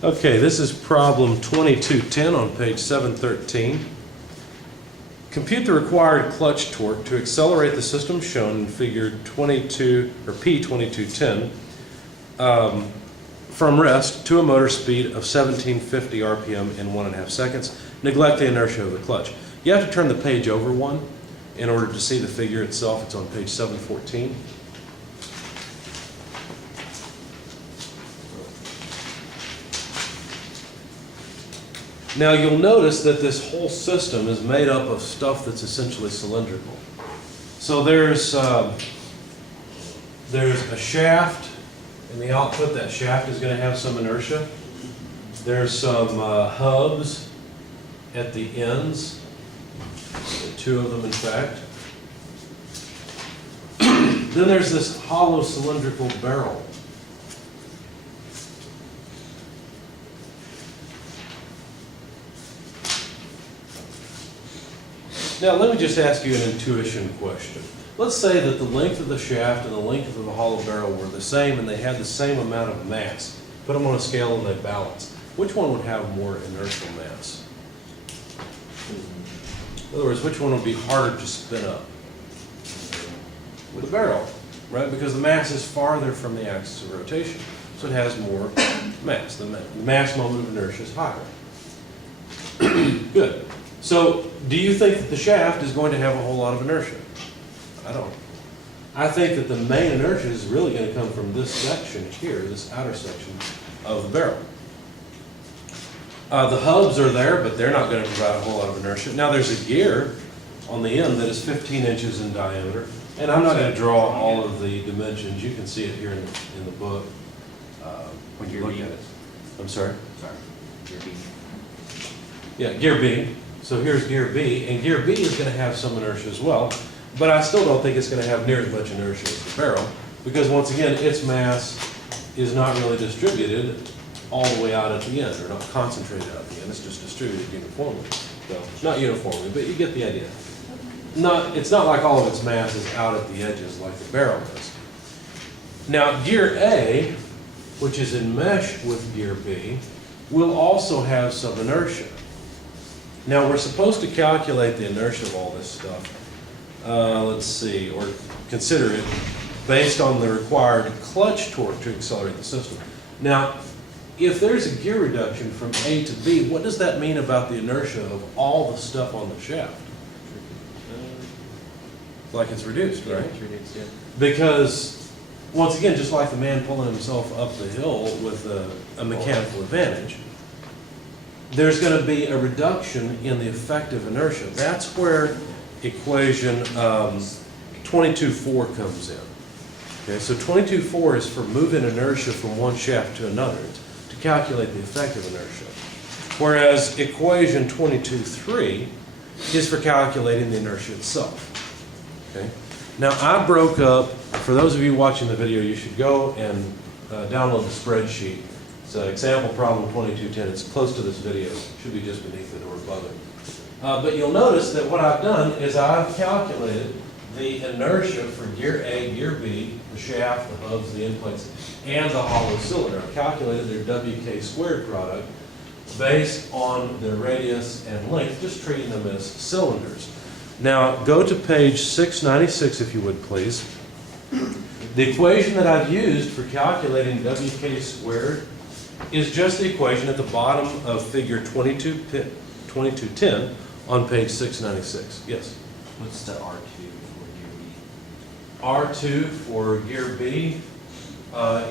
Okay, this is problem 2210 on page 713. Compute the required clutch torque to accelerate the system shown in figure 22 or P2210 from rest to a motor speed of 1750 RPM in 1.5 seconds. Neglect the inertia of the clutch. You have to turn the page over one in order to see the figure itself. It's on page 714. Now you'll notice that this whole system is made up of stuff that's essentially cylindrical. So there's a shaft in the output. That shaft is going to have some inertia. There's some hubs at the ends, two of them in fact. Then there's this hollow cylindrical barrel. Now let me just ask you an intuition question. Let's say that the length of the shaft and the length of the hollow barrel were the same and they had the same amount of mass. Put them on a scale and they balance. Which one would have more inertial mass? In other words, which one would be harder to spin up? With the barrel, right? Because the mass is farther from the axis of rotation, so it has more mass. The mass moment of inertia is higher. Good. So, do you think that the shaft is going to have a whole lot of inertia? I don't. I think that the main inertia is really going to come from this section here, this outer section of the barrel. The hubs are there, but they're not going to provide a whole lot of inertia. Now there's a gear on the end that is 15 inches in diameter, and I'm not going to draw all of the dimensions. You can see it here in the book. When you look at it. I'm sorry? Sorry. Gear B. Yeah, gear B. So here's gear B, and gear B is going to have some inertia as well, but I still don't think it's going to have near as much inertia as the barrel, because once again, its mass is not really distributed all the way out at the end, or not concentrated out at the end. It's just distributed uniformly. Well, not uniformly, but you get the idea. It's not like all of its mass is out at the edges like the barrel is. Now, gear A, which is enmeshed with gear B, will also have some inertia. Now, we're supposed to calculate the inertia of all this stuff, let's see, or consider it based on the required clutch torque to accelerate the system. Now, if there's a gear reduction from A to B, what does that mean about the inertia of all the stuff on the shaft? Like it's reduced, right? It's reduced, yeah. Because, once again, just like the man pulling himself up the hill with a mechanical advantage, there's going to be a reduction in the effective inertia. That's where equation 22.4 comes in. Okay, so 22.4 is for moving inertia from one shaft to another, to calculate the effective inertia. Whereas equation 22.3 is for calculating the inertia itself. Okay. Now I broke up, for those of you watching the video, you should go and download the spreadsheet. It's an example problem 2210. It's close to this video. It should be just beneath it or above it. But you'll notice that what I've done is I've calculated the inertia for gear A, gear B, the shaft, the hubs, the end plates, and the hollow cylinder. I've calculated their WK squared product based on their radius and length, just treating them as cylinders. Now go to page 696 if you would please. The equation that I've used for calculating WK squared is just the equation at the bottom of figure 2210 on page 696. Yes? What's the R2 for gear B? R2 for gear B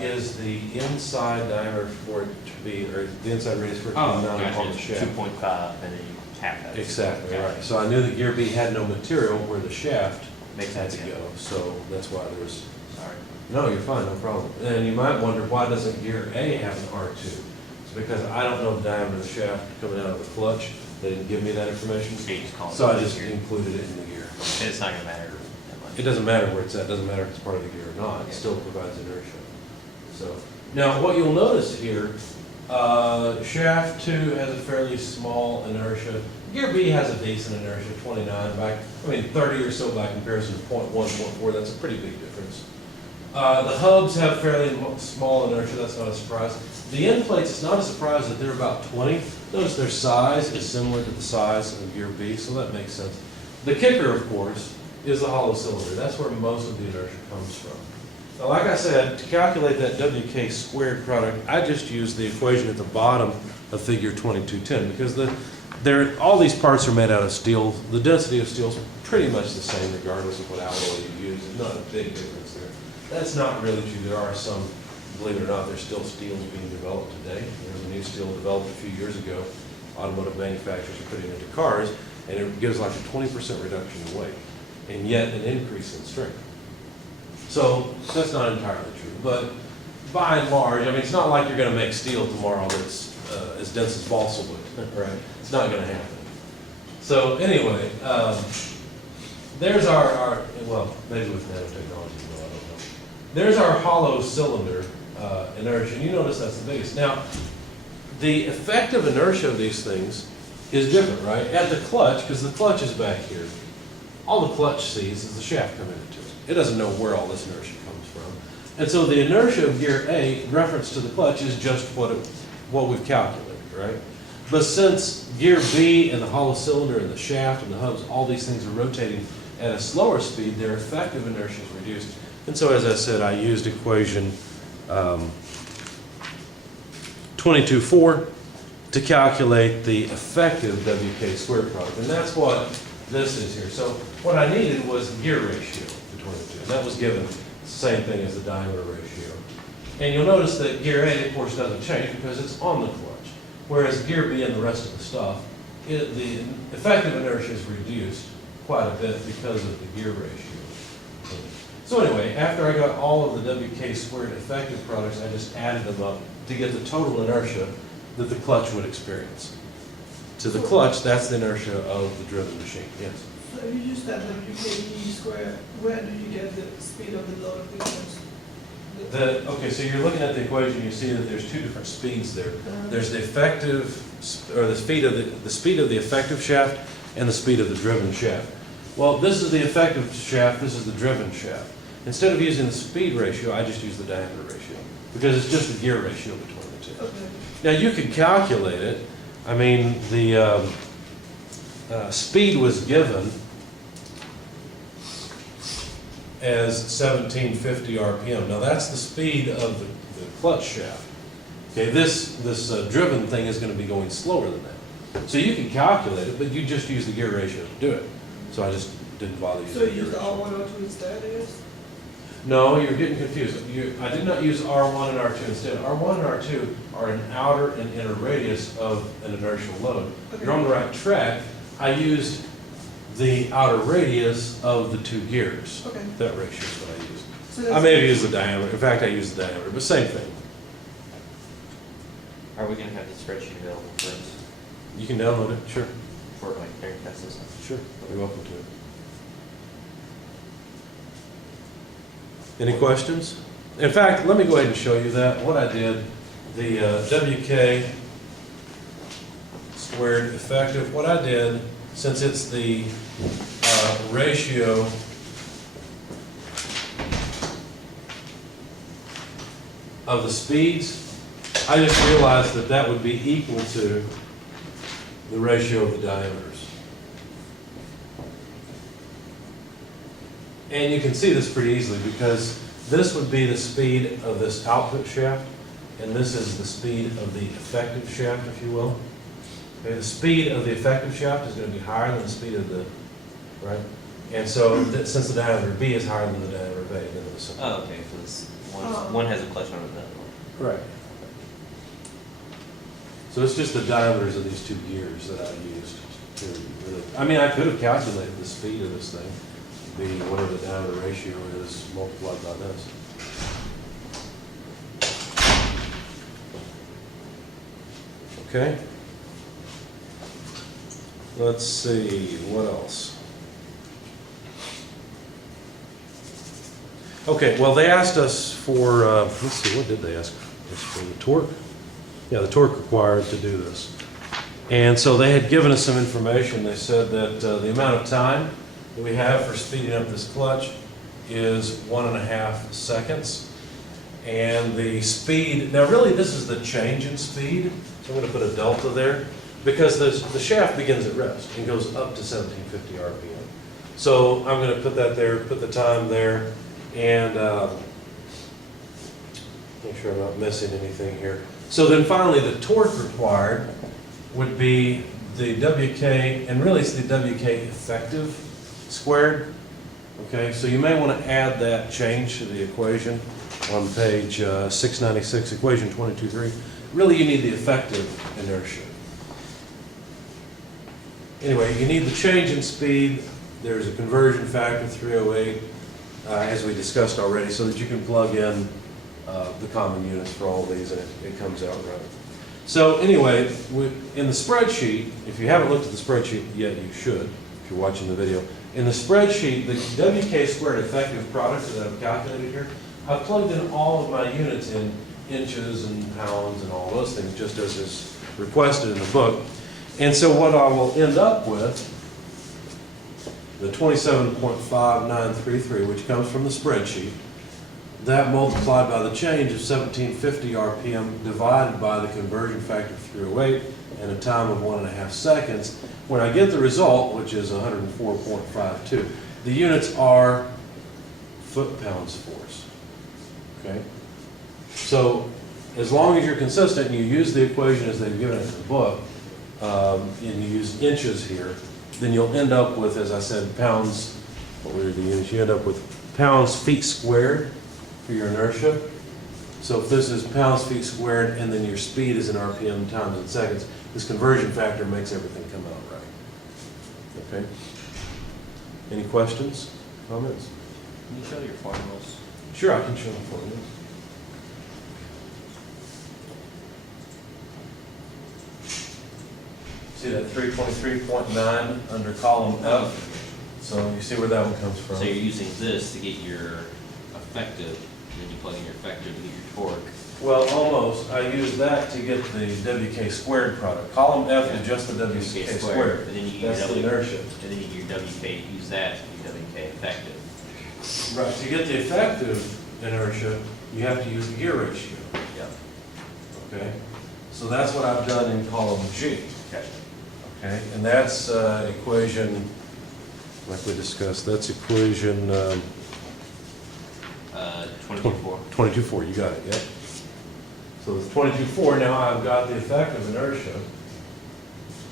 is the inside diameter for it to be, or the inside radius for it to be mounted on the shaft. 2.5 and then you half that. Exactly, right. So I knew that gear B had no material where the shaft Makes had sense, to yeah. go, so that's why there was. Sorry. No, you're fine, no problem. And you might wonder, why doesn't gear A have an R2? It's because I don't know the diameter of the shaft coming out of the clutch. They didn't give me that information. So you just call it So I the just gear. included it in the gear. And it's not going to matter that much. It doesn't matter where it's at, it doesn't matter if it's part of the gear or not, it still provides inertia. So, now what you'll notice here, shaft 2 has a fairly small inertia. Gear B has a decent inertia, 29 30 or so by comparison to 0.1, 0.4, that's a pretty big difference. The hubs have fairly small inertia, that's not a surprise. The end plates, it's not a surprise that they're about 20. Notice their size is similar to the size of gear B, so that makes sense. The kicker, of course, is the hollow cylinder. That's where most of the inertia comes from. Now, like I said, to calculate that WK squared product, I just used the equation at the bottom of figure 2210 because all these parts are made out of steel. The density of steel is pretty much the same regardless of what alloy you use. There's not a big difference there. That's not really true. There are some, believe it or not, there's still steels being developed today. There was a new steel developed a few years ago. Automotive manufacturers are putting it into cars, and it gives like a 20% reduction in weight, and yet an increase in strength. So that's not entirely true, but by and large, I mean, it's not like you're going to make steel tomorrow that's as dense as balsa wood, right? It's not going to happen. So anyway, there's our, well, maybe with nanotechnology, no, I don't know. There's our hollow cylinder inertia, and you notice that's the biggest. Now, the effective inertia of these things is different, right? At the clutch, because the clutch is back here, all the clutch sees is the shaft coming into it. It doesn't know where all this inertia comes from. And so the inertia of gear A, in reference to the clutch, is just what we've calculated, right? But since gear B and the hollow cylinder and the shaft and the hubs, all these things are rotating at a slower speed, their effective inertia is reduced. And so, as I said, I used equation 22.4 to calculate the effective WK squared product. And that's what this is here. So what I needed was the gear ratio between the two. And that was given the same thing as the diameter ratio. And you'll notice that gear A, of course, doesn't change because it's on the clutch. Whereas gear B and the rest of the stuff, the effective inertia is reduced quite a bit because of the gear ratio. So anyway, after I got all of the WK squared effective products, I just added them up to get the total inertia that the clutch would experience. To the clutch, that's the inertia of the driven machine, yes. So if you use that WKE square, where do you get the speed of the load difference? Okay, so you're looking at the equation, you see that there's two different speeds there. There's the effective, or the speed of the effective shaft and the speed of the driven shaft. Well, this is the effective shaft, this is the driven shaft. Instead of using the speed ratio, I just use the diameter ratio because it's just the gear ratio between the two. Okay. Now you can calculate it. I mean, the speed was given as 1750 RPM. Now that's the speed of the clutch shaft. Okay, this driven thing is going to be going slower than that. So you can calculate it, but you just use the gear ratio to do it. So I just didn't bother using So the you gear use the ratio. R1, R2 instead, I guess? No, you're getting confused. I did not use R1 and R2 instead. R1 and R2 are an outer and inner radius of an inertial load. Okay. You're on the right track. I used the outer radius of the two gears. Okay. That ratio is what I used. So I that's- may have used the diameter. In fact, I used the diameter, but same thing. Are we gonna have the spreadsheet available for us, You can download it, sure. for like their test and stuff? Sure, you're welcome to it. Any questions? In fact, let me go ahead and show you that. What I did, the WK squared effective, what I did, since it's the ratio of the speeds, I just realized that that would be equal to the ratio of the diameters. And you can see this pretty easily because this would be the speed of this output shaft, and this is the speed of the effective shaft, if you will. Okay, the speed of the effective shaft is going to be higher than the speed of the, right? And so since the diameter B is higher than the diameter of A, then it was simple. Oh, okay, so this, one has a clutch on it, the other one. Right. So it's just the diameters of these two gears that I used to really, I mean, I could have calculated the speed of this thing, be whatever the diameter ratio is multiplied by this. Okay. Let's see, what else? Okay, well, they asked us for, let's see, what did they ask us for? The torque? Yeah, the torque required to do this. And so they had given us some information. They said that the amount of time that we have for speeding up this clutch is 1.5 seconds. And the speed, now really this is the change in speed, so I'm gonna put a delta there, because the shaft begins at rest and goes up to 1750 RPM. So I'm gonna put that there, put the time there, and make sure I'm not missing anything here. So then finally, the torque required would be the WK, and really it's the WK effective squared. Okay, so you may want to add that change to the equation on page 696, equation 22.3. Really, you need the effective inertia. Anyway, you need the change in speed. There's a conversion factor, 308, as we discussed already, so that you can plug in the common units for all these, and it comes out right. So anyway, in the spreadsheet, if you haven't looked at the spreadsheet yet, you should, if you're watching the video. In the spreadsheet, the WK squared effective product that I've calculated here, I've plugged in all of my units in inches and pounds and all those things, just as is requested in the book. And so what I will end up with, the 27.5933, which comes from the spreadsheet, that multiplied by the change of 1750 RPM divided by the conversion factor of 308 and a time of 1.5 seconds. When I get the result, which is 104.52, the units are foot-pounds force. Okay? So as long as you're consistent and you use the equation as they've given it in the book, and you use inches here, then you'll end up with, as I said, pounds, what were the units? You end up with pounds feet squared for your inertia. So if this is pounds feet squared and then your speed is in RPM times in seconds, this conversion factor makes everything come out right. Okay? Any questions, comments? Can you show your formulas? Sure, I can show them for you. See that 323.9 under column F? So you see where that one comes from. So you're using this to get your effective, and then you plug in your effective to get your torque. Well, almost. I use that to get the WK squared product. Column F is just the WK squared. And then you That's the inertia. And then you get your WK, use that to get WK effective. Right. To get the effective inertia, you have to use the gear ratio. Yep. Okay? So that's what I've done in column G. Okay. Okay? And that's equation, like we discussed, that's equation 22.4. 22.4. You got it, yeah? So with 22.4, now I've got the effective inertia.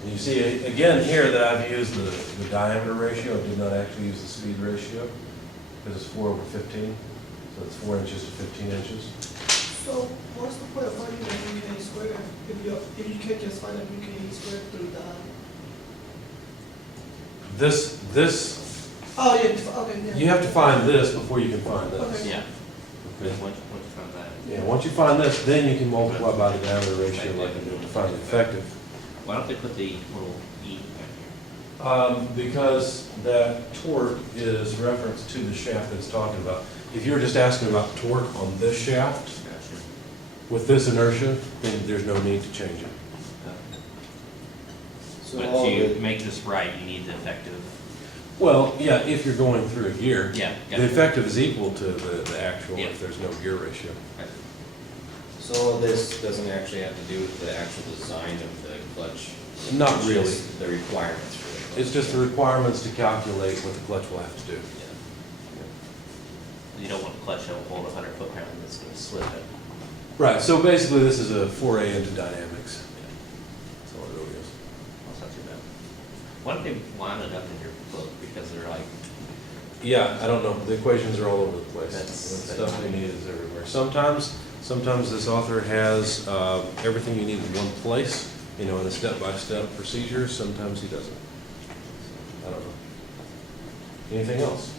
And you see, again, here that I've used the diameter ratio. I did not actually use the speed ratio, because it's 4/15. So it's 4 inches to 15 inches. So what's the point of finding the WK squared if you can't just find a WK squared through that? This, Oh, yeah, okay, yeah. you have to find this before you can find this. Okay. Yeah. Okay. Once you find that. Yeah, once you find this, then you can multiply by the diameter ratio like I did to find the effective. Why don't they put the little E back here? Because that torque is referenced to the shaft that it's talking about. If you're just asking about torque on this shaft, Gotcha. with this inertia, then there's no need to change it. So But all to the, make this right, you need the effective. Well, yeah, if you're going through a gear, Yeah. the effective is equal to the actual Yeah. if there's no gear ratio. so all this doesn't actually have to do with the actual design of the clutch? Not It's really. just the requirements for the clutch? It's just the requirements to calculate what the clutch will have to do. Yeah. You don't want a clutch that will hold 100 foot-pounds that's going to slip it. Right, so basically this is a foray into dynamics. That's all it really is. That's not too bad. Why don't they line it up in your book? Because they're like, Yeah, I don't know, the equations are all over the place. That's- The stuff we need is everywhere. Sometimes this author has everything you need in one place, in a step-by-step procedure, sometimes he doesn't. I don't know. Anything else?